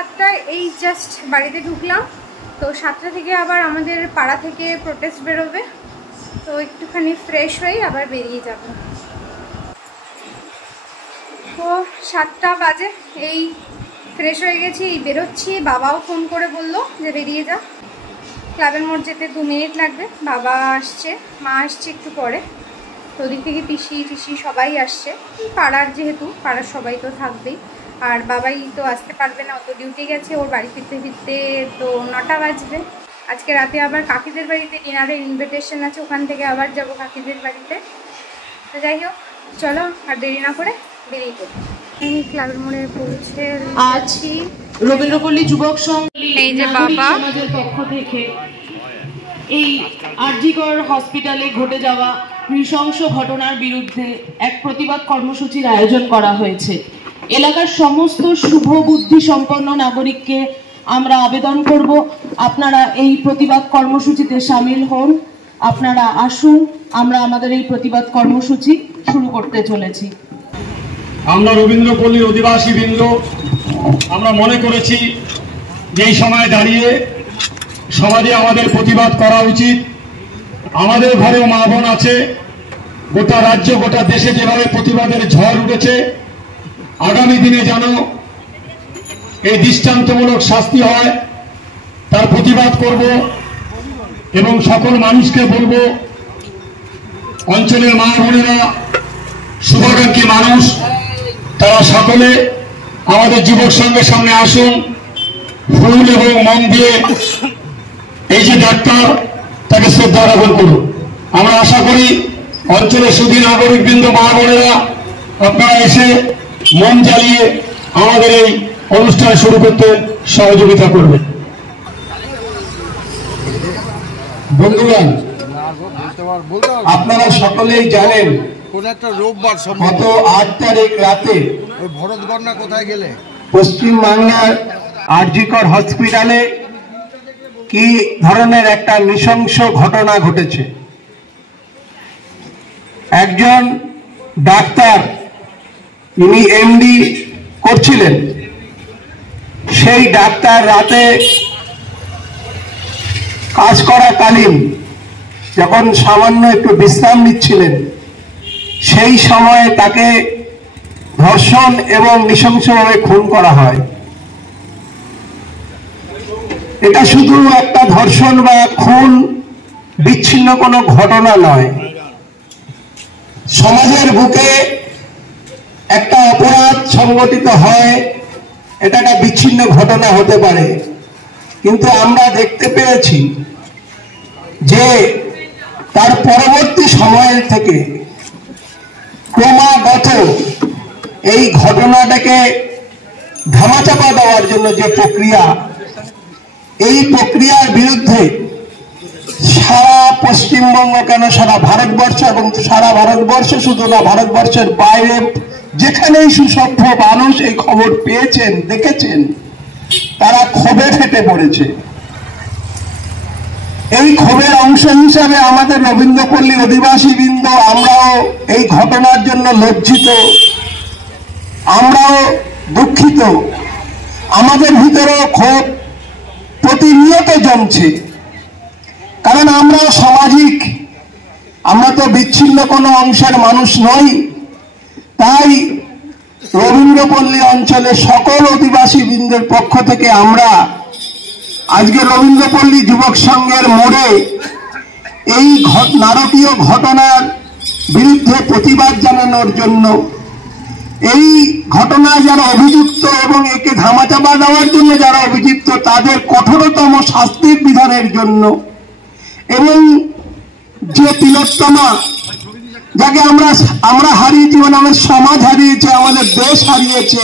7টায় এই জাস্ট বাড়িতে ঢুকলাম। তো 7টা থেকে আবার আমাদের পাড়া থেকে প্রোটেস্ট বেরোবে, তো একটুখানি ফ্রেশ হয়ে আবার বেরিয়ে যাব। তো 7টা বাজে, এই ফ্রেশ হয়ে গেছি, এই বেরোচ্ছি। বাবাও ফোন করে বললো যে বেরিয়ে যা, ক্লাবের মোড় যেতে 2 মিনিট লাগবে। বাবা আসছে, মা আসছে একটু পরে। তো ওদিক থেকে পিসি টিসি সবাই আসছে, পাড়ার যেহেতু পাড়ার সবাই তো থাকবেই। আর বাবাই তো আসতে পারবে না, অত ডিউটি গেছে, ওর বাড়ি ফিরতে ফিরতে তো 9টা বাজবে। আজকে রাতে আবার কাকিদের বাড়িতে ডিনারের ইনভিটেশন আছে, ওখান থেকে আবার যাব কাকিদের বাড়িতে। তো যাই হোক, চলো আর দেরি না করে বেরিয়ে পড়ি। ক্লাবের মোড়ে পৌঁছে আছি। রবীন্দ্রপল্লী যুবক সংঘ এই যে বাবা সমাজের পক্ষ থেকে এই আরজিকর হসপিটালে ঘটে যাওয়া নৃশংস ঘটনার বিরুদ্ধে এক প্রতিবাদ কর্মসূচির আয়োজন করা হয়েছে। এলাকার সমস্ত শুভ বুদ্ধি সম্পন্ন নাগরিককে আমরা আবেদন করব, আপনারা এই প্রতিবাদ কর্মসূচিতে সামিল হন, আপনারা আসুন, আমরা আমাদের এই প্রতিবাদ কর্মসূচি শুরু করতে চলেছি। আমরা রবীন্দ্রপল্লীর অধিবাসী বৃন্দ আমরা মনে করেছি যে এই সময় দাঁড়িয়ে সমাজে আমাদের প্রতিবাদ করা উচিত। আমাদের ঘরেও মা বোন আছে, গোটা রাজ্য গোটা দেশে যেভাবে প্রতিবাদের ঝড় উঠেছে, আগামী দিনে যেন এই দৃষ্টান্তমূলক শাস্তি হয় তার প্রতিবাদ করব এবং সকল মানুষকে বলবো, অঞ্চলের মা বোনেরা শুভাকাঙ্ক্ষী মানুষ তারা সকলে আমাদের যুবক সংঘের সামনে আসুন, ফুল এবং মন দিয়ে এই যে ডাক্তার তাকে শ্রদ্ধা জ্ঞাপন করুন। আমরা আশা করি অঞ্চলের সুধী নাগরিকবৃন্দ মা বোনেরা আপনারা এসে মন জ্বালিয়ে আমাদের এই অনুষ্ঠান শুরু করতে সহযোগিতা করবেন। বন্ধুগণ, আপনারা সকলেই জানেন কোন একটা রোববার গত 8 তারিখ রাতে ভরতগণনা কোথায় গেলে পশ্চিম বাংলার আরজিকর হসপিটালে কি ধরনের একটা নৃশংস ঘটনা ঘটেছে। একজন ডাক্তার, তিনি এমডি করছিলেন, সেই ডাক্তার রাতে কাজ করাকালীন যখন সামান্য একটু বিশ্রাম নিচ্ছিলেন, সেই সময়ে তাকে ধর্ষণ এবং নৃশংসভাবে খুন করা হয়। এটা শুধু একটা ধর্ষণ বা খুন বিচ্ছিন্ন কোনো ঘটনা নয়, সমাজের বুকে একটা অপরাধ সংগঠিত হয়, এটা একটা বিচ্ছিন্ন ঘটনা হতে পারে। কিন্তু আমরা দেখতে পেয়েছি যে তার পরবর্তী সময় থেকে ক্রমাগত এই ঘটনাটাকে ধামাচাপা দেওয়ার জন্য যে প্রক্রিয়া, এই প্রক্রিয়ার বিরুদ্ধে সারা পশ্চিমবঙ্গ কেন সারা ভারতবর্ষ, এবং সারা ভারতবর্ষ শুধু না, ভারতবর্ষের বাইরে যেখানেই সুসভ্য মানুষ এই খবর পেয়েছেন, দেখেছেন, তারা ক্ষোভে ফেটে পড়েছে। এই ক্ষোভের অংশ হিসাবে আমাদের রবীন্দ্রপল্লী অধিবাসী বৃন্দ আমরাও এই ঘটনার জন্য লজ্জিত, আমরাও দুঃখিত। আমাদের ভিতরেও ক্ষোভ প্রতিনিয়ত জমছে, কারণ আমরা সামাজিক, আমরা তো বিচ্ছিন্ন কোনো অংশের মানুষ নই। তাই রবীন্দ্রপল্লী অঞ্চলের সকল অধিবাসী বৃন্দের পক্ষ থেকে আমরা আজকে রবীন্দ্রপল্লী যুবক সংঘের মোড়ে এই নারকীয় ঘটনার বিরুদ্ধে প্রতিবাদ জানানোর জন্য, এই ঘটনায় যারা অভিযুক্ত এবং একে ধামাচাপা দেওয়ার জন্য যারা অভিযুক্ত তাদের কঠোরতম শাস্তির বিধানের জন্য, এবং যে তিলোত্তমা যাকে আমরা হারিয়েছি, মানে আমাদের সমাজ হারিয়েছে, আমাদের দেশ হারিয়েছে,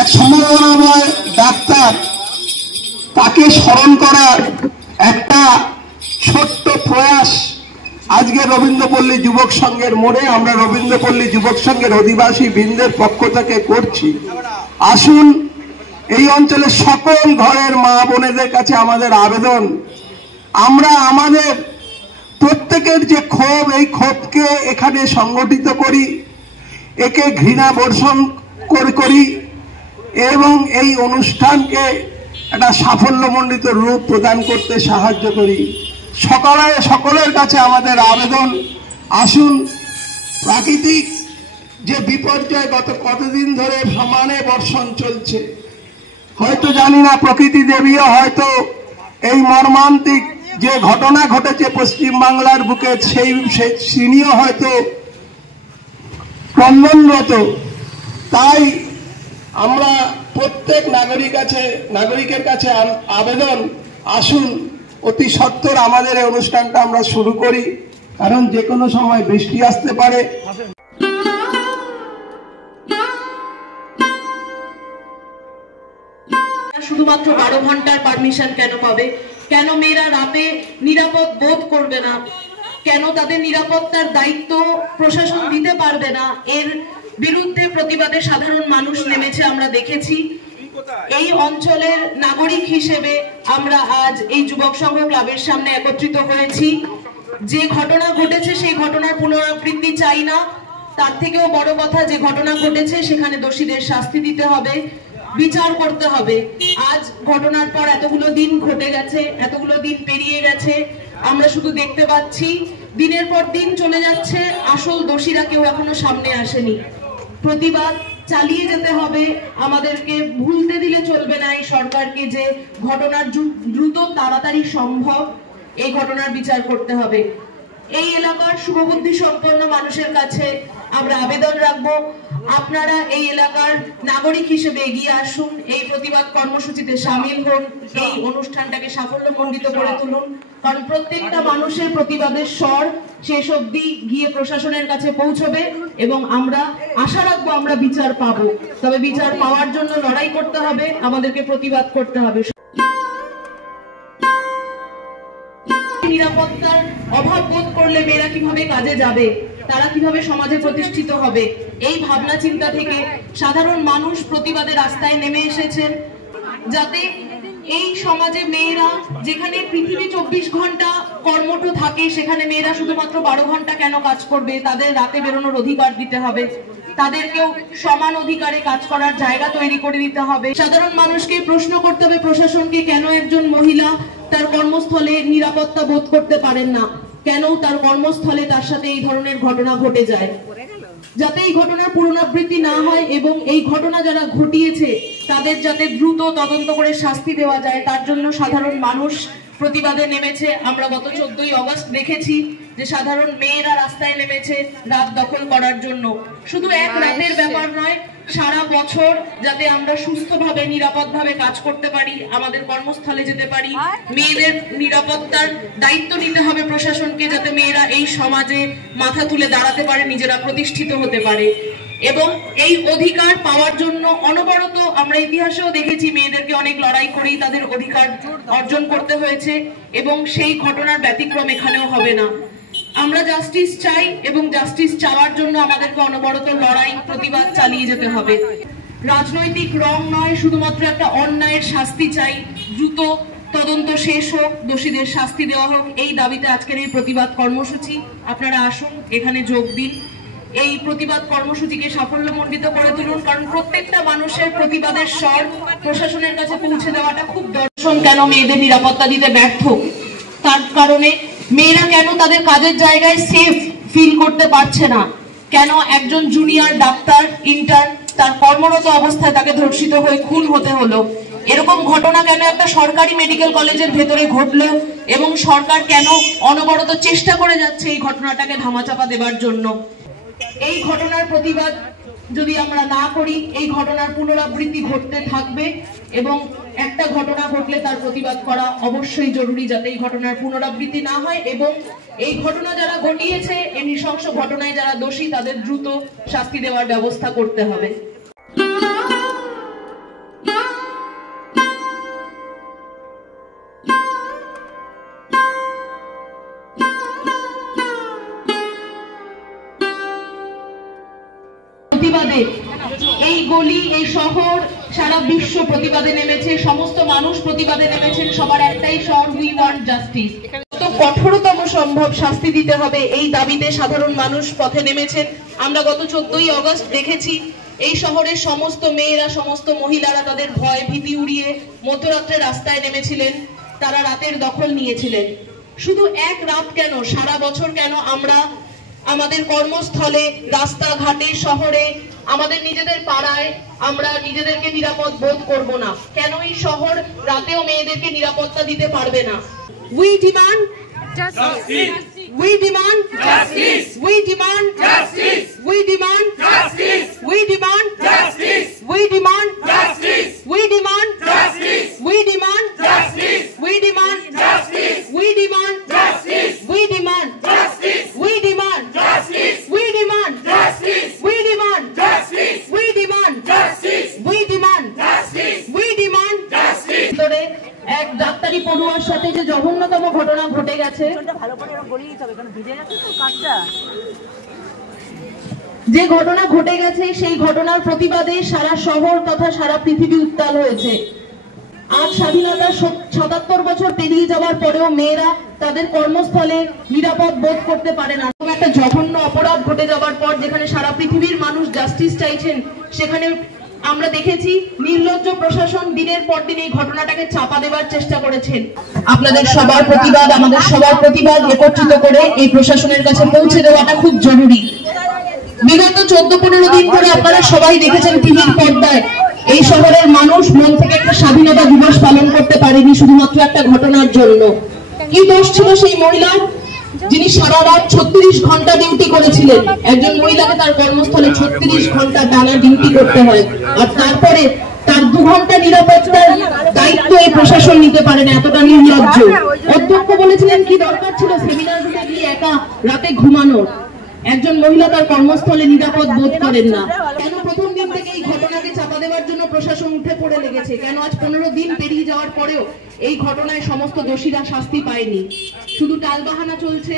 এক সম্ভাবনাময় ডাক্তার, তাকে স্মরণ করার একটা ছোট্ট প্রয়াস আজকে রবীন্দ্রপল্লী যুবক সংঘের মোড়ে আমরা রবীন্দ্রপল্লী যুবক সংঘের অধিবাসী বৃন্দের পক্ষ থেকে করছি। আসুন, এই অঞ্চলের সকল ঘরের মা বোনেদের কাছে আমাদের আবেদন, আমরা আমাদের প্রত্যেকের যে ক্ষোভ, এই ক্ষোভকে এখানে সংগঠিত করি, একে ঘৃণা বর্ষণ করি এবং এই অনুষ্ঠানকে একটা সাফল্যমণ্ডিত রূপ প্রদান করতে সাহায্য করি। সকলের কাছে আমাদের আবেদন, আসুন প্রাকৃতিক যে বিপর্যয় গত কতদিন ধরে সমানে বর্ষণ চলছে, হয়তো জানি না প্রকৃতি দেবীও হয়তো এই মর্মান্তিক যে ঘটনা ঘটেছে পশ্চিমবাংলার বুকে তিনিও হয়তো ক্রন্দনরত। তাই আমরা প্রত্যেক নাগরিকের কাছে আবেদন, আসুন অতি সত্বর আমাদের এই অনুষ্ঠানটা আমরা শুরু করি, কারণ যে কোনো সময় বৃষ্টি আসতে পারে। শুধুমাত্র 12 ঘন্টার পারমিশন কেন পাবে? কেন মেয়েরা রাতে নিরাপদ বোধ করবে না? কেন তাদের নিরাপত্তার দায়িত্ব প্রশাসন দিতে পারবে না? এর বিরুদ্ধে প্রতিবাদে সাধারণ মানুষ নেমেছে, আমরা দেখেছি। এই অঞ্চলের নাগরিক হিসেবে আমরা আজ এই যুবক সংঘ ক্লাবের সামনে একত্রিত হয়েছি। যে ঘটনা ঘটেছে সেই ঘটনার পুনরাবৃত্তি চাই না। তার থেকেও বড় কথা, যে ঘটনা ঘটেছে সেখানে দোষীদের শাস্তি দিতে হবে, বিচার করতে হবে। আজ ঘটনার পর এতগুলো দিন ঘটে গেছে, এতগুলো দিন পেরিয়ে গেছে, আমরা শুধু দেখতে পাচ্ছি দিনের পর দিন চলে যাচ্ছে, আসল দোষীরা কেউ এখনো সামনে আসেনি। প্রতিবাদ চালিয়ে যেতে হবে, আমাদেরকে ভুলতে দিলে চলবে না এই সরকারকে যে ঘটনার দ্রুত তাড়াতাড়ি সম্ভব এই ঘটনার বিচার করতে হবে। এই এলাকার শুভবুদ্ধি সম্পন্ন মানুষের কাছে আমরা আবেদন রাখবো, আপনারা এই এলাকার নাগরিক হিসেবে এগিয়ে আসুন, এই প্রতিবাদ কর্মসূচিতে সামিল হন, এই অনুষ্ঠানটাকে সাফল্যমণ্ডিত করে তুলুন। কারণ প্রত্যেকটা মানুষের প্রতিবাদের স্বর শেষ অবধি গিয়ে প্রশাসনের কাছে পৌঁছবে এবং আমরা আশা রাখবো আমরা বিচার পাবো। তবে বিচার পাওয়ার জন্য লড়াই করতে হবে, আমাদেরকে প্রতিবাদ করতে হবে। নিরাপত্তার অভাব বোধ করলে মেয়েরা কিভাবে কাজে যাবে, তারা কিভাবে সমাজে প্রতিষ্ঠিত হবে, এই ভাবনা চিন্তা থেকে সাধারণ মানুষ প্রতিবাদে রাস্তায় নেমে এসেছেন, যাতে এই সমাজে মেয়েরা যেখানে পৃথিবী 24 ঘন্টা কর্মঠ থাকে সেখানে মেয়েরা শুধুমাত্র 12 ঘন্টা কেন কাজ করবে? তাদের রাতে বেরোনোর অধিকার দিতে হবে, তাদেরকেও সমান অধিকারে কাজ করার জায়গা তৈরি করে দিতে হবে। সাধারণ মানুষকে প্রশ্ন করতে হবে প্রশাসনকে, কেন একজন মহিলা তার কর্মস্থলে নিরাপত্তা বোধ করতে পারেন না, কেন তার কর্মস্থলে তার সাথে এই ধরনের ঘটনা ঘটে যায়। যাতে এই ঘটনার পুনরাবৃত্তি না হয় এবং এই ঘটনা যারা ঘটিয়েছে তাদের যাতে দ্রুত তদন্ত করে শাস্তি দেওয়া যায়, তার জন্য সাধারণ মানুষ প্রতিবাদে নেমেছে। আমরা গত 14ই আগস্ট দেখেছি যে সাধারণ মেয়েরা রাস্তায় নেমেছে রাত দখল করার জন্য। শুধু এক রাতের ব্যাপার নয়, সারা বছর যাতে আমরা সুস্থভাবে নিরাপদভাবে কাজ করতে পারি, আমাদের কর্মস্থলে যেতে পারি। মেয়েদের নিরাপত্তার দায়িত্ব নিতে হবে প্রশাসনকে, যাতে মেয়েরা এই সমাজে মাথা তুলে দাঁড়াতে পারে, নিজেরা প্রতিষ্ঠিত হতে পারে। এবং এই অধিকার পাওয়ার জন্য অনবরত আমরা ইতিহাসেও দেখেছি মেয়েদেরকে অনেক লড়াই করেই তাদের অধিকার অর্জন করতে হয়েছে এবং সেই ঘটনার ব্যতিক্রম এখানেও হবে না। আমরা জাস্টিস চাই এবং জাস্টিস চাওয়ার জন্য আমাদেরকে অনবরত লড়াই প্রতিবাদ চালিয়ে যেতে হবে। রাজনৈতিক রং নয়, শুধুমাত্র একটা অন্যায়ের শাস্তি চাই, দ্রুত তদন্ত শেষ হোক, দোষীদের শাস্তি দেওয়া হোক, এই দাবিতে আজকের এই প্রতিবাদ কর্মসূচি। আপনারা আসুন, এখানে যোগ দিন, এই প্রতিবাদ কর্মসূচিকে সাফল্যমণ্ডিত করে তুলুন। কারণ প্রত্যেকটা মানুষের প্রতিবাদের স্বর প্রশাসনের কাছে পৌঁছে দেওয়াটা খুব দর্শন। কেন মেয়েদের নিরাপত্তা দিতে ব্যর্থ, তার কারণে মেয়েরা কেন তাদের কাজের জায়গায় সেফ ফিল করতে পারছে না, কেন একজন জুনিয়র ডাক্তার ইন্টার্ন তার কর্মরত অবস্থায় তাকে ধর্ষিত হয়ে খুন হতে হলো, এরকম ঘটনা কেন একটা সরকারি মেডিকেল কলেজের ভেতরে ঘটলো এবং সরকার কেন অনবরত চেষ্টা করে যাচ্ছে এই ঘটনাটাকে ধামাচাপা দেবার জন্য। এই ঘটনার প্রতিবাদ যদি আমরা না করি, এই ঘটনার পুনরাবৃত্তি ঘটতে থাকবে এবং একটা ঘটনা ঘটলে তার প্রতিবাদ করা অবশ্যই জরুরি, যাতে এই ঘটনার পুনরাবৃত্তি না হয় এবং এই ঘটনা যারা ঘটিয়েছে, এই নৃশংস ঘটনায় যারা দোষী তাদের দ্রুত শাস্তি দেওয়ার ব্যবস্থা করতে হবে। প্রতিবাদে এই গলি, এই শহর, সারা বিশ্ব প্রতিবাদে নেমেছে, সমস্ত মানুষ প্রতিবাদে নেমেছেন, সবার একটাই স্বর, উই ওয়ান্ট জাস্টিস। তো কঠোরতম সম্ভব শাস্তি দিতে হবে, এই দাবিতে সাধারণ মানুষ পথে নেমেছেন। আমরা গত 14ই আগস্ট দেখেছি এই শহরের সমস্ত মেয়েরা, সমস্ত মহিলারা তাদের ভয় ভীতি উড়িয়ে মধ্যরাত্রে রাস্তায় নেমেছিলেন, তারা রাতের দখল নিয়েছিলেন। শুধু এক রাত কেন, সারা বছর কেন আমরা আমাদের কর্মস্থলে, রাস্তাঘাটে, শহরে, আমাদের নিজেদের পাড়ায় আমরা নিজেদেরকে নিরাপদ বোধ করব না? কেন এই শহর রাতেও মেয়েদেরকে নিরাপত্তা দিতে পারবে না? We demand justice. We demand justice. We demand justice. We demand justice. We demand justice. We demand justice. We demand justice. We demand justice. We demand justice. We demand justice. We demand justice. We demand justice. We demand justice. We demand justice. We demand justice. We demand justice. We demand justice. তোরে এক ডাক্তারি পড়ুয়ার সাথে যে জঘন্যতম ঘটনা ঘটে গেছে, যে ঘটনা ঘটে গেছে, সেই ঘটনার প্রতিবাদে সারা শহর তথা সারা পৃথিবী উত্তাল হয়েছে। আজ স্বাধীনতার ৭৭ বছর পেরিয়ে যাওয়ার পরেও মেয়েরা তাদের কর্মস্থলে নিরাপদ বোধ করতে পারে না। একটা জঘন্য অপরাধ ঘটে যাওয়ার পর যেখানে সারা পৃথিবীর মানুষ জাস্টিস চাইছেন, সেখানে আমরা দেখেছি নির্লজ্জ প্রশাসন দিনের পর দিন এই ঘটনাটাকে চাপা দেওয়ার চেষ্টা করেছেন। আপনাদের সবার প্রতিবাদ, আমাদের সবার প্রতিবাদ একত্রিত করে এই প্রশাসনের কাছে পৌঁছে দেওয়াটা খুব জরুরি। বিগত 14-15 দিন ধরে আপনারা সবাই দেখেছেন টিভির পর্দায় এই শহরের মানুষ মন থেকে একটা স্বাধীনতা দিবস পালন করতে পারেনি শুধুমাত্র একটা ঘটনার জন্য। কি দোষ ছিল সেই মহিলা যিনি সারা রাত 36 ঘন্টা ডিউটি করেছিলেন? একজন মহিলাকে তার কর্মস্থলে 36 ঘন্টা টানা ডিউটি করতে হয়, আর তারপরে তার 2 ঘন্টা নিরাপত্তার দায়িত্ব এই প্রশাসন নিতে পারে না। এতটা নির্লজ্জ। অধ্যক্ষ বলেছিলেন কি দরকার ছিল সেমিনার রুমে গিয়ে একা রাতে ঘুমানোর? একজন মহিলা তার কর্মস্থলে নিরাপদ বোধ করেন না। কেন প্রথম দিন থেকে এই ঘটনাকে চাপা দেওয়ার জন্য প্রশাসন উঠে পড়ে লেগেছে? কেন আজ 15 দিন পেরিয়ে যাওয়ার পরেও এই ঘটনায় সমস্ত দোষীরা শাস্তি পায়নি? শুধু টালবাহানা চলছে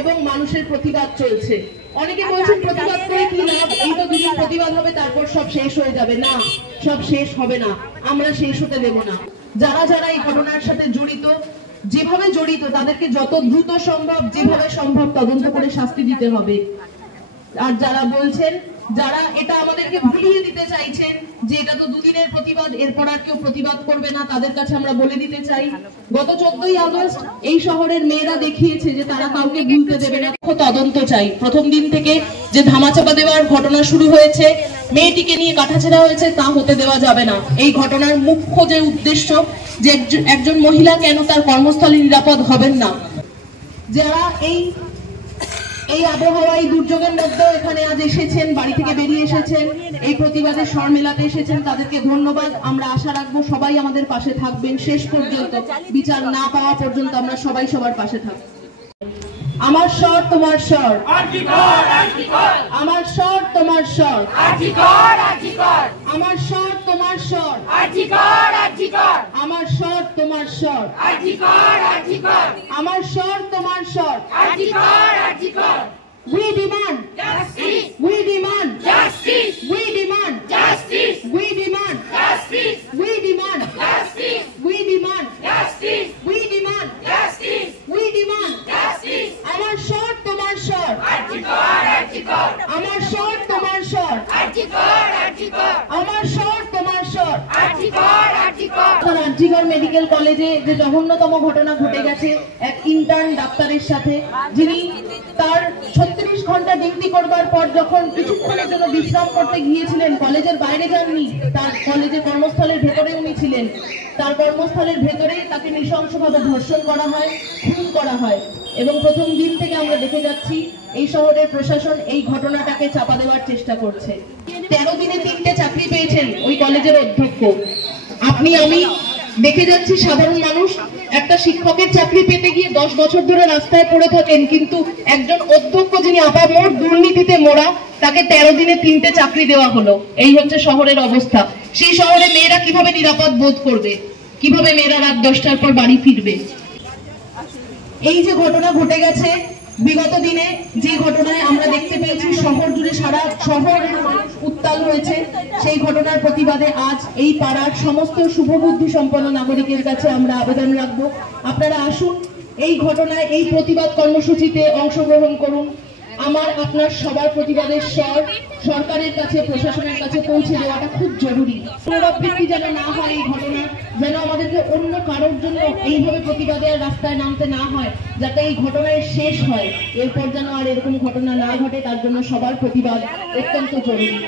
এবং মানুষের প্রতিবাদ চলছে। অনেকে বলছেন প্রতিবাদ করে কি লাভ, এই তো দুদিন প্রতিবাদ হবে তারপর সব শেষ হয়ে যাবে। না, সব শেষ হবে না, আমরা শেষ হতে দেব না। যারা যারা এই ঘটনার সাথে জড়িত, যেভাবে জড়িত, তাদেরকে যত দ্রুত সম্ভব, যেভাবে সম্ভব তদন্ত করে শাস্তি দিতে হবে। আর যারা বলছেন, যারা এটা আমাদেরকে ভুলিয়ে দিতে চাইছেন যে এটা তো দুদিনের প্রতিবাদ, এরপর আর কেউ প্রতিবাদ করবে না, তাদের কাছে আমরা বলে দিতে চাই গত 14ই আগস্ট এই শহরের মেয়েরা দেখিয়েছে যে তারা কাউকে ভুলতে দেবে না। তদন্ত চাই। প্রথম দিন থেকে যে ধামাচাপা দেওয়ার ঘটনা শুরু হয়েছে, মেয়েটিকে নিয়ে কাটাছেড়া হয়েছে, তা হতে দেওয়া যাবে না। এই ঘটনার মুখ্য যে উদ্দেশ্য যে একজন মহিলা কেন তার কর্মস্থলে নিরাপদ হবেন না, যারা এই আবহাওয়া, এই দুর্যোগের মধ্যে এখানে আজ এসেছেন, বাড়ি থেকে বেরিয়ে এসেছেন, এই প্রতিবাদে স্বর মেলাতে এসেছেন, তাদেরকে ধন্যবাদ। আমরা আশা রাখবো সবাই আমাদের পাশে থাকবেন শেষ পর্যন্ত, বিচার না পাওয়া পর্যন্ত আমরা সবাই সবার পাশে থাকবো। আমার স্বর তোমার স্বর, আমার স্বর তোমার স্বর, আমার স্বর তোমার স্বর, আমার স্বর তোমার স্বর, আমার স্বর তোমার স্বর। We demand justice. We demand justice. We demand justice. We demand justice. We demand justice. We demand justice. We demand justice. We demand justice. আমার স্বর তোমার স্বর, আমার স্বর তোমার স্বর, আমার স্বর তোমার স্বর। আরজিকর মেডিকেল কলেজে যে জঘন্যতম ঘটনা ঘটে গেছে এক ইন্টার্ন ডাক্তারের সাথে, যিনি তার 36 ঘন্টা ডিউটি করবার পর যখন কিছুক্ষণের জন্য বিশ্রাম করতে গিয়েছিলেন, কলেজের বাইরে যাননি, তার কলেজের কর্মস্থলের ভেতরে উনি ছিলেন। তার কর্মস্থলের ভেতরেই তাকে নৃশংসভাবে ধর্ষণ করা হয়, খুন করা হয়। এবং প্রথম দিন থেকে আমরা দেখে যাচ্ছি এই শহরের প্রশাসন এই ঘটনাটাকে চাপা দেওয়ার চেষ্টা করছে। 13 দিনে 3টে চাকরি পেয়েছেন ওই কলেজের অধ্যক্ষ। আপনি আমি দেখে যাচ্ছি সাধারণ মানুষ একটা শিক্ষকের চাকরি পেতে গিয়ে 10 বছর ধরে রাস্তায় পড়ে থাকেন, কিন্তু একজন অধ্যক্ষ যিনি আপামর দুর্নীতিতে মোড়া, তাকে 13 দিনে 3টে চাকরি দেওয়া হলো। এই হচ্ছে শহরের অবস্থা। সেই শহরে মেয়েরা কিভাবে নিরাপদ বোধ করবে? কিভাবে মেয়েরা রাত 10টার পর বাড়ি ফিরবে? এই যে ঘটনা ঘটে গেছে বিগত দিনে, যে ঘটনায় আমরা দেখতে পেয়েছি শহর জুড়ে সারা শহর উত্তাল হয়েছে, সেই ঘটনার প্রতিবাদে আজ এই পাড়ার সমস্ত শুভবুদ্ধি সম্পন্ন নাগরিকের কাছে আমরা আবেদন রাখবো, আপনারা আসুন এই ঘটনায়, এই প্রতিবাদ কর্মসূচিতে অংশগ্রহণ করুন। আমার আপনার সবার প্রতিবাদের স্বর সরকারের কাছে, প্রশাসনের কাছে পৌঁছে দেওয়াটা খুব জরুরি। পুনরাবৃত্তি যেন না হয় এই ঘটনা, যেন আমাদেরকে অন্য কারোর জন্য এইভাবে প্রতিবাদের রাস্তায় নামতে না হয়, যাতে এই ঘটনায় শেষ হয়, এরপর যেন আর এরকম ঘটনা না ঘটে, তার জন্য সবার প্রতিবাদ অত্যন্ত জরুরি।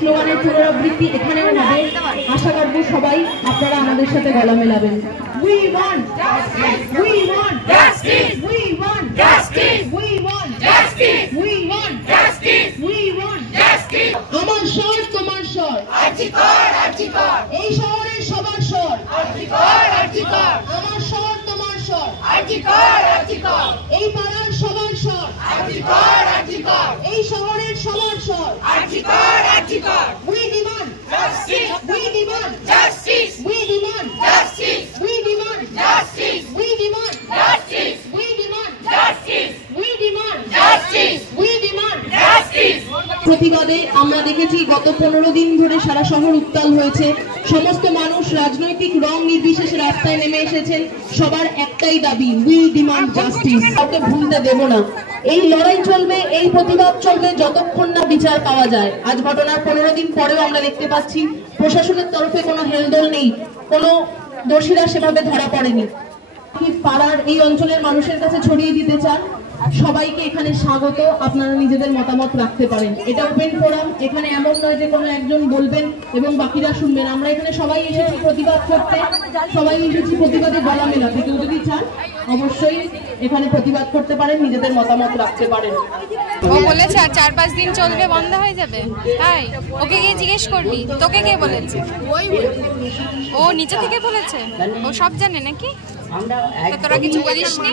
স্লোগানের পুনরাবৃত্তি এখানেও হবে, আশা করবো সবাই আপনারা আমাদের সাথে গলা মেলাবেন। We want justice, we want justice, we want justice, we want justice, we want justice, we want justice। আমার স্বর তোমার স্বর, আর্জিকর এই শহরের সবার স্বর, আর্জিকর আমার স্বর তোমার স্বর, আর্জিকর এই পাড়ার সবার স্বর, আর্জিকর এই শহরের সবার স্বর, RG Kar we demand justice, we demand justice, we demand justice, we demand justice, we demand justice, we demand justice, we demand justice, we demand justice। প্রতিবাদে আমরা দেখেছি গত 15 দিন ধরে সারা শহর উত্তাল হয়েছে। সমস্ত মানুষ রাজনৈতিক রং নির্বিশেষে রাস্তায় নেমে এসেছেন। সবার একটাই দাবি, উই ডিমান্ড জাস্টিস। কাউকে ভুলতে দেব না। এই লড়াই চলবে, এই প্রতিবাদ চলবে যতক্ষণ না বিচার পাওয়া যায়। আজ ঘটনার 15 দিন পরেও আমরা দেখতে পাচ্ছি প্রশাসনের তরফে কোনো হেলদোল নেই, কোনো দোষীরা সেভাবে ধরা পড়েনি। পাড়ার এই অঞ্চলের মানুষের কাছে ছড়িয়ে দিতে চান, সবাইকে এখানে স্বাগত, আপনারা নিজেদের মতামত রাখতে পারেন। এটা ওপেন ফোরাম, এখানে এমন নয় যে কোনো একজন বলবেন এবং বাকিরা শুনবেন। আমরা এখানে সবাই এসেছি প্রতিবাদ করতে, সবাই এসেছি প্রতিবাদে গলা মেলাতে। কেউ যদি চান অবশ্যই এখানে প্রতিবাদ করতে পারেন, নিজেদের মতামত রাখতে পারেন। ও বলেছে আর 4-5 দিন চলবে, বন্ধ হয়ে যাবে। তাই ওকে গিয়ে জিজ্ঞেস করবি, তোকে কে বলেছে? ও নিচে থেকে বলেছে, ও সব জানে নাকি? তোরা কিছু বলিসনি?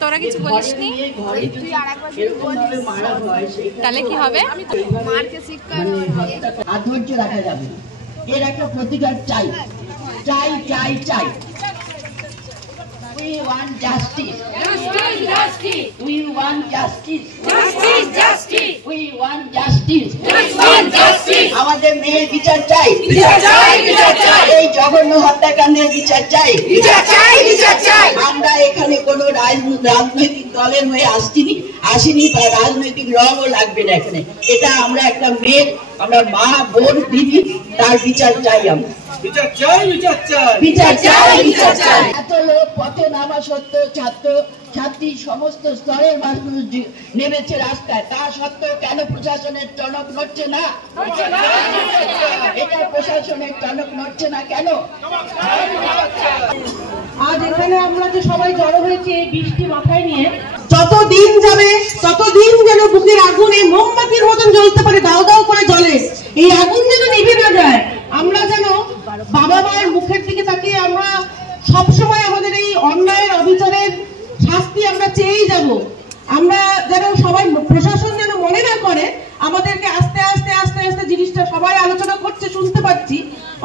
তোরা কিছু বলিসনি? তাহলে কি হবে? আর ধৈর্য রাখা যাবে, এর একটা প্রতিকার চাই, চাই চাই চাই। We want justice, justice, justice. We want justice, justice, justice. We want justice, justice, justice. আমাদের মেয়ের বিচার চাই, বিচার চাই, বিচার চাই। এই জঘন্য হত্যাকাণ্ডের বিচার চাই, বিচার চাই, বিচার চাই। আমরা এখানে কোনো রাজনৈতিক দলের হয়ে আসিনি বা রাজনৈতিক রঙও লাগবে না এখানে। এটা আমরা একটা মেয়ের, আমরা মা, বোন, দিদি, তার বিচার চাই। আমরা বিচার চাই, বিচার চাই, বিচার চাই, বিচার চাই। এত লোক পথে নামা সত্ত্বেও ছাত্র ছাত্রী সমস্ত স্তরের মানুষ নেমেছে রাস্তায়, তা সত্ত্বেও কেন প্রশাসনের টনক নড়ছে না? এটা প্রশাসনের টনক নড়ছে না কেন? আজ এখানে আমরা যে সবাই জড়ো হয়েছে বৃষ্টি মাথায় নিয়ে, যত দিন যাবে ততদিন যেন বুকের আগুন এই মোমবাতির মতন জ্বলতে পারে, দাও দাও করে জ্বলে, এই আগুন যেন নিভে না যায়। আমরা যেন বাবা মায়ের মুখের দিকে তাকিয়ে আমরা সবসময় আমাদের এই অন্যায়ের অবিচারের শাস্তি আমরা চেয়েই যাব। আমরা যেন সবাই, প্রশাসন যেন মনে না করে আমাদেরকে আস্তে আস্তে আস্তে আস্তে জিনিসটা সবাই আলোচনা করছে, শুনতে পাচ্ছি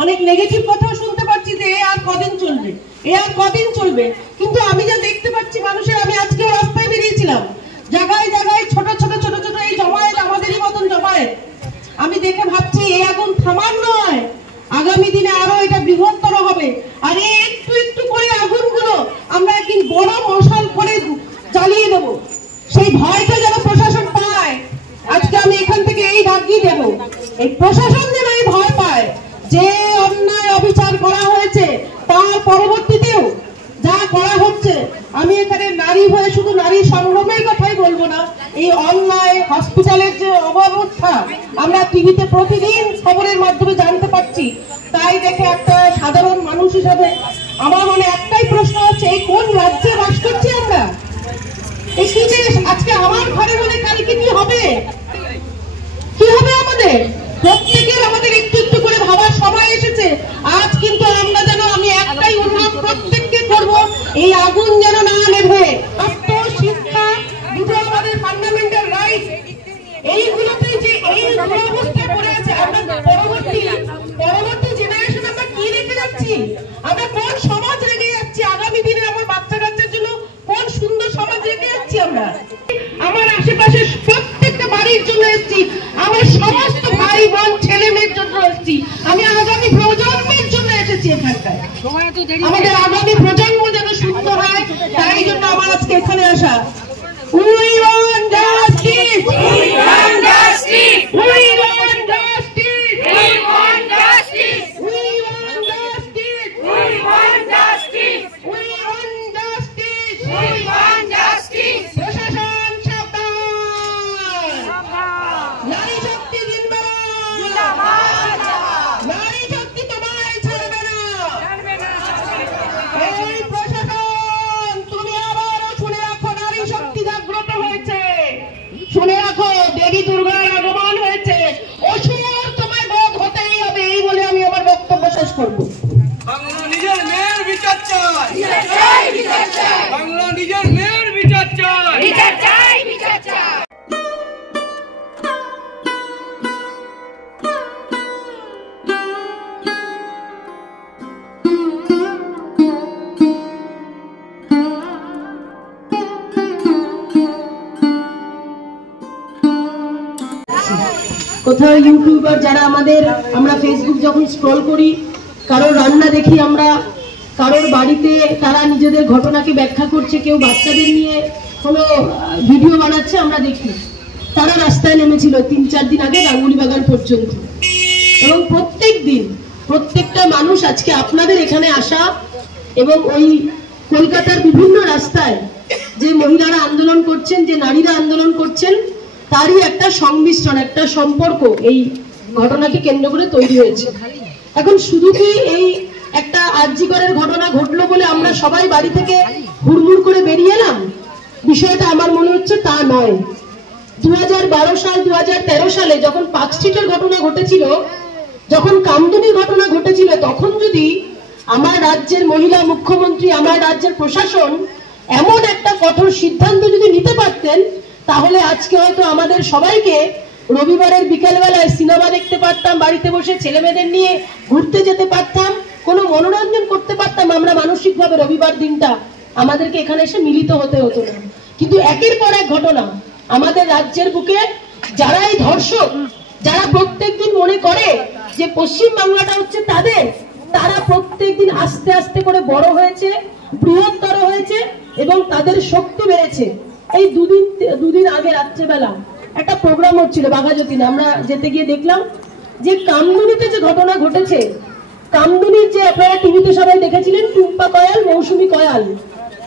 অনেক নেগেটিভ কথাও শুনতে পাচ্ছি যে এ আর কদিন চলবে, এ আর কদিন চলবে। কিন্তু আমি যা দেখতে পাচ্ছি মানুষের, আমি আজকেও রাস্তায় বেরিয়েছিলাম, জায়গায় জায়গায় ছোট ছোট ছোট ছোট এই জমায়েত, আমাদেরই মতন জমায়েত। আমি দেখে ভাবছি এই আগুন থামার নয়, আগামী দিনে আরো এটা বৃহত্তর হবে। আর একটু একটু করে আগুনগুলো আমরা একদিন বড় মশাল করে জ্বালিয়ে দেব, সেই ভয়টা যেন প্রশাসন পায়। আজকে আমি এখান থেকে এই ডাকি দেব, এই প্রশাসন যেন এই ভয় পায় যে অন্যায় অবিচার করা হয়েছে, তার পরবর্তীতেও যা করা হচ্ছে। আমি এখানে নারী হয়ে শুধু নারী সংগ্রামের কথাই বলবো না, এই অন্যায় হসপিটালের যে অবস্থা আমরা টিভিতে প্রতিদিন খবরের মাধ্যমে জানতে পারছি। তাই দেখে একটা সাধারণ মানুষ হিসাবে আমার মনে একটাই প্রশ্ন হচ্ছে, এই কোন রাজ্যে বাস করছি আমরা? এই কি দেশ? আজকে আমার ঘরে হলে কালকে কি হবে? কি হবে আমাদের? প্রত্যেকের আমাদের একটু একটু করে ভাবার সময় এসেছে। আজ কিন্তু আমরা যেন, আমি একটাই অনুরোধ প্রত্যেককে করবো, এই আগুন যেন না নেভে। স্বাস্থ্য, শিক্ষা, দুটো আমাদের ফান্ডামেন্টাল রাইট, এইগুলোতে যে এই দুরবস্থায় পড়ে আছে, আমরা পরবর্তী জেনারেশন আমরা কি রেখে যাচ্ছি? আমরা কোন সমাজ রেখে যাচ্ছি? আগামী দিনে আমার বাচ্চা কাচ্চার জন্য কোন সুন্দর সমাজ রেখে যাচ্ছি আমরা? আমার আশেপাশে প্রত্যেকটা বাড়ির জন্য এসেছি, আমার সমস্ত ভাই বোন ছেলে মেয়ের জন্য এসেছি। আমি আগামী প্রজন্মের জন্য এসেছি এখানটায়। আমাদের আগামী প্রজন্ম যেন সুন্দর হয়, তাই জন্য আমার আজকে এখানে আসা। We want justice. We want justice. We want justice. We want justice. We want justice. We want justice. We want justice. We want justice. প্রশাসন সাবধান। নারী শক্তি জিন্দাবাদ। নারী শক্তি তোমায় ছাড়বে না। এই প্রশাসন তুমি আবারও শুনে রাখো, নারী শক্তি জাগ্রত হয়েছে। শুনে রাখো, দেবী দুর্গার আগমন হয়েছে। অসুর তোমায় বোধ হতেই হবে। এই বলে আমি আমার বক্তব্য শেষ করব। বাংলা নিজের মেয়ের বিচার চায়। বাংলা নিজের মেয়ের বিচার চায়। কোথাও ইউটিউবার যারা আমরা ফেসবুক যখন স্ক্রল করি, কারোর রান্না দেখি আমরা, কারোর বাড়িতে তারা নিজেদের ঘটনাকে ব্যাখ্যা করছে, কেউ বাচ্চাদের নিয়ে কোনো ভিডিও বানাচ্ছে আমরা দেখি। তারা রাস্তায় নেমেছিল 3-4 দিন আগে গাঙ্গুলি বাগান পর্যন্ত, এবং প্রত্যেকটা মানুষ আজকে আপনাদের এখানে আসা এবং ওই কলকাতার বিভিন্ন রাস্তায় যে মহিলারা আন্দোলন করছেন, যে নারীরা আন্দোলন করছেন, তারই একটা সংমিশ্রণ, একটা সম্পর্ক এই ঘটনাকে কেন্দ্র করে তৈরি হয়েছে। এখন শুধু কি এই একটা আরজিকরের ঘটনা ঘটলো বলে আমরা সবাই বাড়ি থেকে হুড়মুড় করে বেরিয়ে এলাম, বিষয়টা আমার মনে হচ্ছে তা নয়। 2012 সাল 2013 সালে যখন পার্কস্ট্রিটের ঘটনা ঘটেছিল, যখন কামদুনির ঘটনা ঘটেছিল, তখন যদি আমার রাজ্যের মহিলা মুখ্যমন্ত্রী, আমার রাজ্যের প্রশাসন এমন একটা কঠোর সিদ্ধান্ত যদি নিতে পারতেন, তাহলে আজকে হয়তো আমাদের সবাইকে রবিবারের বিকেলবেলায় সিনেমা দেখতে পারতাম, বাড়িতে বসে ছেলে মেয়েদের নিয়ে ঘুরতে যেতে পারতাম, কোনো মনোরঞ্জন করতে পারতাম আমরা মানসিকভাবে। রবিবার দিনটা আমাদেরকে এখানে এসে মিলিত হতে হতো না। কিন্তু একের পর এক ঘটনা আমাদের রাজ্যের বুকে, যারা এই ধর্ষক, যারা প্রত্যেকদিন মনে করে যে পশ্চিম বাংলাটা হচ্ছে তাদের, তারা প্রত্যেকদিন আস্তে আস্তে করে বড় হয়েছে, বৃহত্তর হয়েছে এবং তাদের শক্তি বেড়েছে। এই দুদিন আগে রাত্রেবেলা একটা প্রোগ্রাম হচ্ছিল বাঘাযতীনে, আমরা যেতে গিয়ে দেখলাম যে কামদুনিতে যে ঘটনা ঘটেছে, কামদুনির যে আপনারা টিভিতে সবাই দেখেছিলেন, টুম্পা কয়াল, মৌসুমী কয়াল,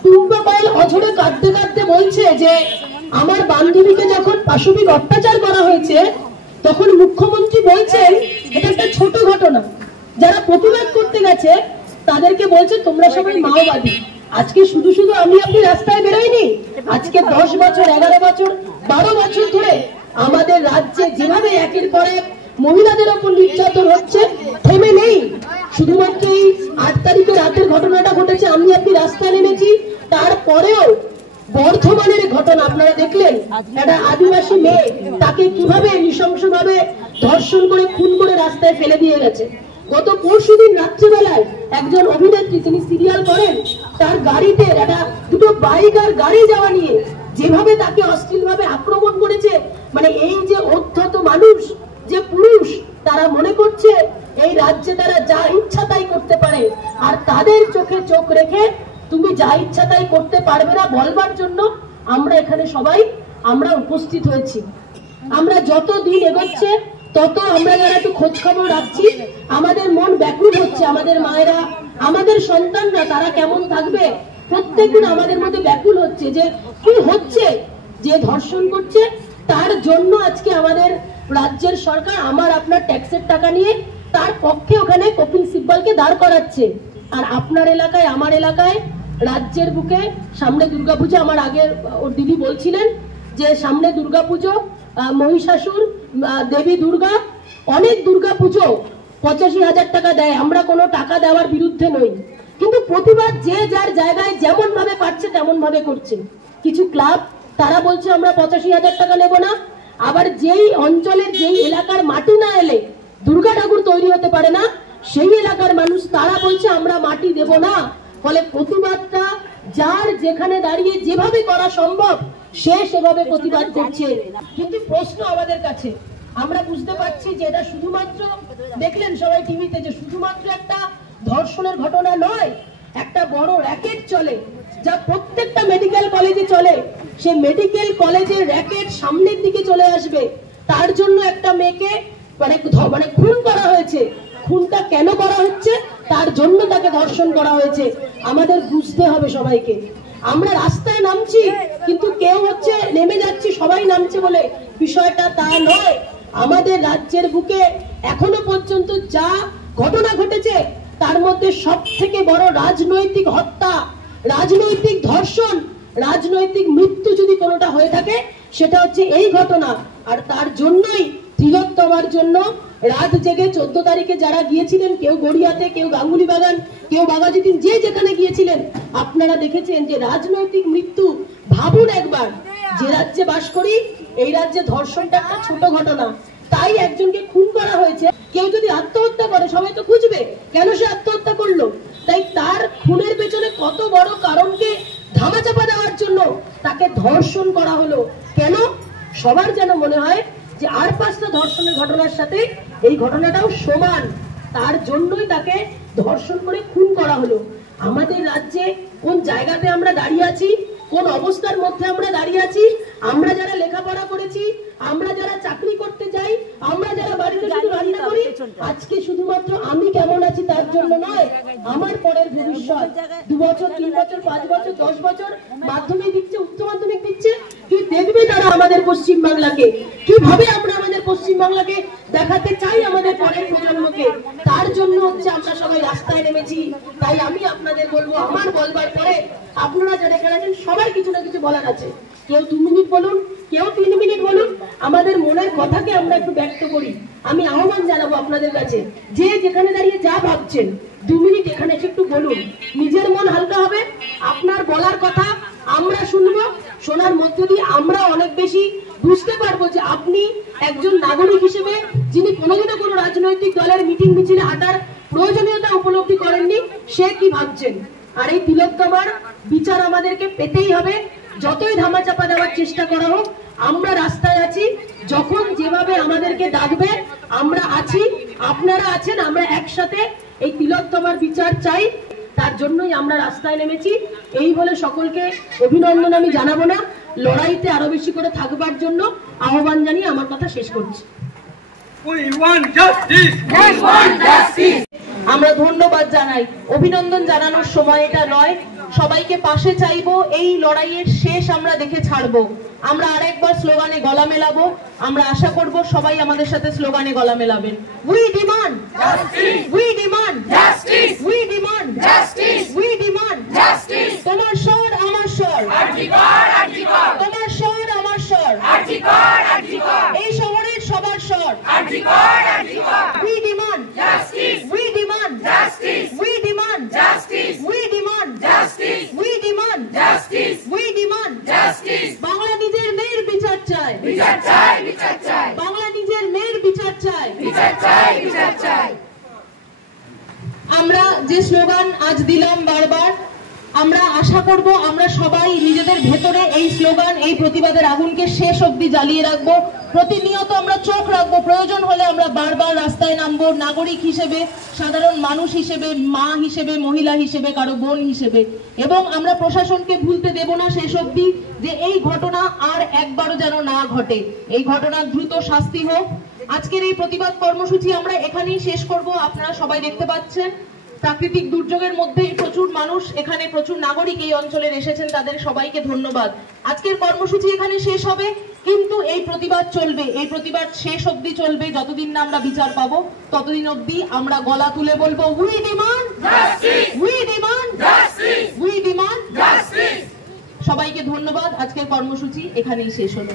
টুম্পা কয়াল অঝরে কাঁদতে কাঁদতে বলছে যে আমার বান্ধবীকে যখন পাশবিক অত্যাচার করা হয়েছে, তখন মুখ্যমন্ত্রী বলছেন এটা একটা ছোট ঘটনা, যারা প্রতিবাদ করতে গেছে তাদেরকে বলছে তোমরা সবাই মাওবাদী। আজকে শুধু আমি আপনি রাস্তায় বেরোয়নি, আজকে 10 বছর, 11 বছর, 12 বছর ধরে আমাদের রাজ্যে যেভাবে একের পর এক মহিলাদের ওপর নির্যাতন হচ্ছে, থেমে নেই। শুধুমাত্র এই 8 তারিখে রাতের ঘটনাটা ঘটেছে, আমি আপনি রাস্তায় নেমেছি, তারপরেও বর্ধমানের ঘটনা আপনারা দেখলেন, একটা আদিবাসী মেয়ে, তাকে কিভাবে নৃশংসভাবে ধর্ষণ করে খুন করে রাস্তায় ফেলে দিয়ে গেছে। গত পরশুদিন রাত্রিবেলায় একজন অভিনেত্রী, তিনি সিরিয়াল করেন, তার গাড়িতে একটা দুটো বাইক আর গাড়ি যাওয়া নিয়ে যেভাবে তাকে অশ্লীলভাবে আক্রমণ করেছে, মানে এই যে অধ্যত মানুষ, যে পুরুষ, তারা মনে করছে এই রাজ্যে তারা যা ইচ্ছা তাই করতে পারে, আর তাদের চোখে চোখ রেখে তুমি যা ইচ্ছা তাই করতে পারবে না বলবার জন্য আমরা এখানে সবাই আমরা উপস্থিত হয়েছি। আমরা যত দিন এগোচ্ছে তত আমরা যারা একটু খোঁজ খবর রাখছি, আমাদের মন ব্যাকুল হচ্ছে। আমাদের মায়েরা, আমাদের সন্তানরা, তারা কেমন থাকবে, প্রত্যেকদিন আমাদের মধ্যে ব্যাকুল হচ্ছে যে কি হচ্ছে। যে ধর্ষণ করছে তার জন্য আজকে আমাদের রাজ্যের সরকার আমার আপনার ট্যাক্সের টাকা নিয়ে তার পক্ষে ওখানে কপিল সিব্বলকে দাঁড় করাচ্ছে। আর আপনার এলাকায়, আমার এলাকায়, রাজ্যের বুকে সামনে দুর্গাপুজো, আমার আগের ওর দিদি বলছিলেন যে সামনে দুর্গাপুজো, মহিষাসুর, দেবী দুর্গা, অনেক দুর্গাপুজো 85,000 টাকা দেয়। আমরা কোনো টাকা দেওয়ার বিরুদ্ধে নই, কিন্তু প্রতিবাদ যে যার জায়গায় যেমন ভাবে পারছে তেমন ভাবে করছে। কিছু ক্লাব তারা বলছে আমরা 85,000 টাকা নেব না, আবার যেই অঞ্চলের যেই এলাকার মাটি না এলে দুর্গা ঠাকুর তৈরি হতে পারে না, সেই এলাকার মানুষ তারা বলছে আমরা মাটি দেব না। ফলে প্রতিবাদটা যার যেখানে দাঁড়িয়ে যেভাবে করা সম্ভব সে সেভাবে প্রতিবাদ করছে। কিন্তু প্রশ্ন আমাদের কাছে, আমরা বুঝতে পারছি যে এটা শুধুমাত্র দেখলেন সবাই টিভিতে যে শুধুমাত্র একটা ধর্ষণের ঘটনা নয়, একটা বড় র্যাকেট চলে যা প্রত্যেকটা মেডিকেল কলেজে চলে। সে মেডিকেল কলেজের র্যাকেট সামনের দিকে চলে আসবে। তার জন্য একটা মেয়েকে মানে খুন করা হয়েছে। খুনটা কেন করা হচ্ছে? তার জন্য তাকে ধর্ষণ করা হয়েছে। আমাদের বুঝতে হবে সবাইকে। আমরা রাস্তায় নামছি কিন্তু কেউ হচ্ছে নেমে যাচ্ছি সবাই নামছে বলে, বিষয়টা তা নয়। আমাদের রাজ্যের বুকে এখনো পর্যন্ত যা ঘটনা ঘটেছে তার মধ্যে সব থেকে বড় রাজনৈতিক হত্যা, রাজনৈতিক ধর্ষণ, রাজনৈতিক মৃত্যু যদি কোনোটা হয়ে থাকে সেটা হচ্ছে এই ঘটনা। আর তার জন্যই তিলোত্তমার জন্য রাত জেগে 14 তারিখে যারা গিয়েছিলেন, কেউ গড়িয়াতে, কেউ গাঙ্গুলি বাগান, কেউ বাঘাযতীন, যে যেখানে গিয়েছিলেন আপনারা দেখেছেন যে রাজনৈতিক মৃত্যু। ভাবুন একবার, যে রাজ্যে বাস করি এই রাজ্যে ধর্ষণটা একটা ছোট ঘটনা, তাই একজনকে খুন করা হয়েছে। কেউ যদি আত্মহত্যা করে সবাই তো খুঁজবে কেন সে আত্মহত্যা করলো। তাই তার খুনের পেছনে কত বড় কারণকে ধামাচাপা দেওয়ার জন্য তাকে ধর্ষণ করা হলো। কেন? সবার যেন মনে হয় যে আর 5টা ধর্ষণের ঘটনার সাথে এই ঘটনাটাও সমান, তার জন্যই তাকে ধর্ষণ করে খুন করা হলো। আমাদের রাজ্যে কোন জায়গাতে আমরা দাঁড়িয়ে আছি, কোন অবস্থার মধ্যে আমরা দাঁড়িয়ে আছি, আমরা যারা লেখাপড়া করেছি, আমরা যারা চাকরি করতে যাই, আমরা যারা বাড়িতে শুধু রান্না করি, আজকে শুধুমাত্র আমি কেমন আছি তার জন্য নয়, আমার পরের ভবিষ্যৎ 2 বছর 3 বছর 5 বছর 10 বছর মাধ্যমিক দিচ্ছে, উচ্চ মাধ্যমিক দিচ্ছে, কি দেখবে তারা আমাদের পশ্চিমবাংলাকে, কিভাবে আমরা আমাদের পশ্চিমবাংলাকে দেখাতে চাই আমাদের পরের প্রজন্মকে। তার জন্য হচ্ছে আমরা সবাই রাস্তায় নেমেছি। তাই আমি আপনাদের বলবো, আমার বলবার পরে আপনারা যারা এখানে আছেন সবাই কিছু না কিছু বলার আছে। কেউ 2 মিনিট বলুন, কেউ 3 মিনিট বলুন, আমাদের মনের কথাকে আমরা একটু ব্যক্ত করি। আমি আহ্বান জানাবো আপনাদের কাছে, যে যেখানে দাঁড়িয়ে যা ভাবছেন 2 মিনিট এখানে এসে একটু বলুন, নিজের মন হালকা হবে। আপনার বলার কথা আমরা শুনবো, শোনার মধ্য দিয়ে আমরা অনেক বেশি বুঝতে পারবো যে আপনি একজন নাগরিক হিসেবে যিনি কোনোদিনও কোনো রাজনৈতিক দলের মিটিং মিছিলে হাঁটার প্রয়োজনীয়তা উপলব্ধি করেননি, সে কি ভাবছেন। আর এই তিলোত্তমার বিচার আমাদেরকে পেতেই হবে। যতই ধামাচাপা দেওয়ার চেষ্টা করা হোক, আমরা রাস্তায় আছি। যখন যেভাবে আমাদেরকে ডাকবে আমরা আছি, আপনারা আছেন, আমরা একসাথে এই তিলোত্তমার বিচার চাই। তার জন্যই আমরা রাস্তায় নেমেছি। এই বলে সকলকে অভিনন্দন আমি জানাবো না, লড়াইতে আরো বেশি করে থাকবার জন্য আহ্বান জানিয়ে আমার কথা শেষ করছি। আমরা ধন্যবাদ জানাই, অভিনন্দন জানানোর সময় এটা নয়। সবাইকে পাশে চাইবো, এই লড়াইয়ের শেষ আমরা দেখে ছাড়বো। আমরা আরেকবার স্লোগানে গলা মেলাবো। আমরা আশা করব সবাই আমাদের সাথে স্লোগানে গলা মেলাবেন। We demand justice, we demand justice, we demand justice, we demand justice. তোমার স্বর আমার স্বর, আরজিকর আরজিকর, তোমার স্বর আমার স্বর, আরজিকর আরজিকর, এই শহরের সবার স্বর, RG Kar RG Kar. We demand justice, we demand justice, we demand justice, we demand justice, we demand justice, we demand justice. Bangla নিজের মেয়ের বিচার চায়, বিচার চাই, বিচার চাই, বাংলা নিজের মেয়ের বিচার চায়, বিচার চাই, বিচার চাই। আমরা যে স্লোগান আজ দিলাম বারবার, আমরা আশা করব আমরা সবাই নিজেদের ভেতরে এই স্লোগান, এই প্রতিবাদের আগুনকে শেষ অবধি জ্বালিয়ে রাখবো। প্রতিনিয়ত আমরা চোখ রাখবো, প্রয়োজন হলে আমরা বারবার রাস্তায় নামবো, নাগরিক হিসেবে, সাধারণ মানুষ হিসেবে, মা হিসেবে, মহিলা হিসেবে, কারো বোন হিসেবে। এবং আমরা প্রশাসনকে ভুলতে দেব না শেষ অবধি যে এই ঘটনা আর একবারও যেন না ঘটে, এই ঘটনার দ্রুত শাস্তি হোক। আজকের এই প্রতিবাদ কর্মসূচি আমরা এখানেই শেষ করব। আপনারা সবাই দেখতে পাচ্ছেন প্রাকৃতিক দুর্যোগের মধ্যে প্রচুর মানুষ এখানে, প্রচুর নাগরিক এই অঞ্চলের এসেছেন, তাদের সবাইকে ধন্যবাদ। আজকের কর্মসূচি এখানে শেষ হবে, কিন্তু এই প্রতিবাদ চলবে, এই প্রতিবাদ শেষ অবধি চলবে। যতদিন না আমরা বিচার পাবো ততদিন অবধি আমরা গলা তুলে বলবো, we demand justice, we demand justice, we demand justice. সবাইকে ধন্যবাদ। আজকের কর্মসূচি এখানেই শেষ হলো।